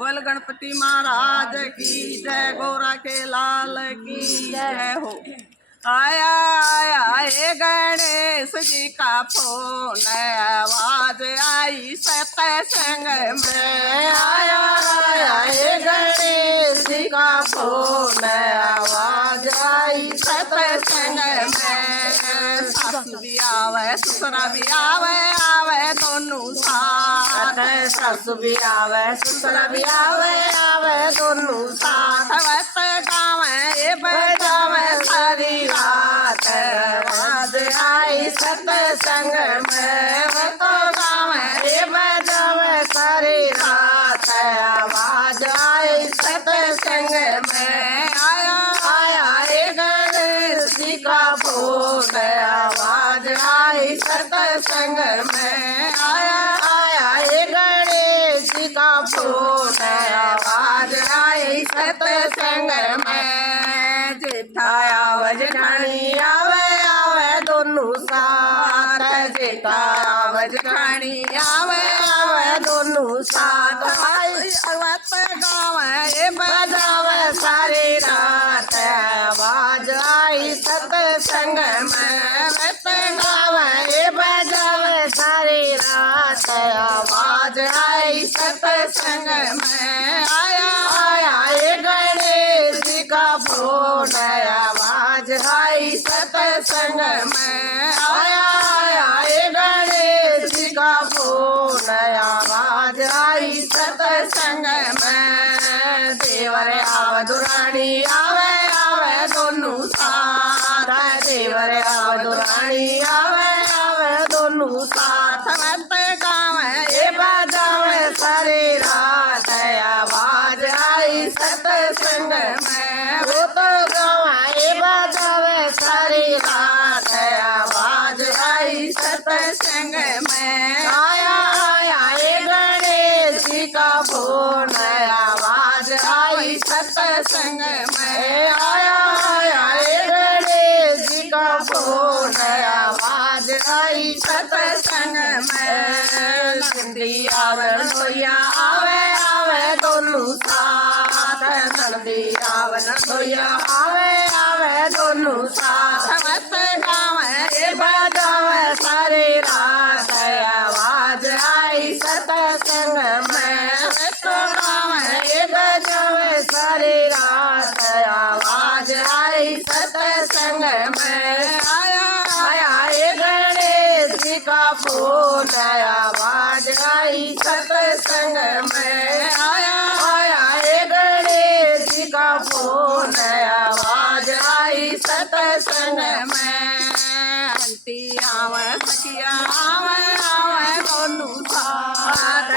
बोल गणपति महाराज की जय, गोरा के लाल की जय हो। आया आया हे गणेश जी का फोन, आवाज आई सत्संग में। आया आया हे गणेश जी का फोन, आवाज आई सत्संग में। सासू भी आवे ससुरा भी आवे, आवे दोनों साथ। सासू भी आवे ससुरा भी आवे, आवे दोनों साथ। वत गावे ये बजावे सारी रात, आवाज आई सत्संग में। वत गावे ये बजावे सारी रात, आवाज आई सत्संग में। आया आया हे गणेश जी का फोन, आवाज आई सत्संग में। आया आया हे गणेश जी का फोन, आवाज आई सत्संग में। जेठाया जेठानी आवे, आवे दोनों साथ। जेठाया जेठानी आवे, आवे दोनों साथ। वत गावे ये बजावे सारी रात, आवाज आई सत्संग में। वत गावे ये बजावे सारी रात, आवाज आई सत्संग में। आया आया हे गणेश जी का फोन, आवाज आई सत्संग में। आया आया हे गणेश जी का फोन, आवाज आई सत्संग में। देवर आव दुरानी आवे, आवे दोनों साथ। देवर आव दुरानी आवे, आवे दोनों साथ। वत गावे ये बजावे सारी रात, आवाज आई सत्संग में। वो तो गावे ये बजावे सारी रात, आवाज आई सत्संग में। आया आया हे गणेश जी का फोन, आवाज आई सत्संग में। आया आया हे गणेश जी का फोन, आवाज आई सत्संग में। नंदी आवे नोया आवे, आवे दोनों साथ। नंदी आवे नोया आवे, आवे दोनों साथ। वत गावे ये बजावे सारी रात, आवाज आई सत्संग में। वत गावे ये बजावे सारी रात, आवाज आई सत्संग में। आया आया हे गणेश जी का फोन, आवाज आई सत्संग में। आया आया हे गणेश जी का फोन, आवाज आई सत्संग में। आंटी आवे सखिया आवे, आवे दोनों साथ।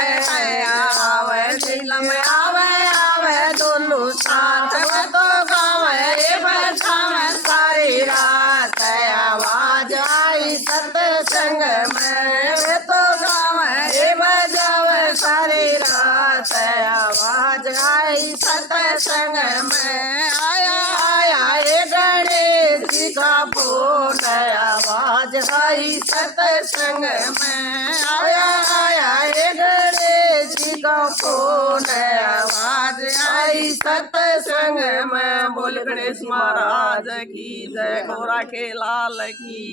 आवे झीलम आवे, आवे दोनों साथ। वो तो गावे ये बजावे सारी रात, आवाज आई सत्संग में। वो तो गावे ये बजावे सारी रात, आवाज आई सत्संग में। आया आया हे गणेश जी का फोन, आवाज आई सत्संग में। आया आया हे गणेश जी का फोन, आवाज आई सत्संग में। बोल गणेश महाराज की जय, गोरा के लाल की।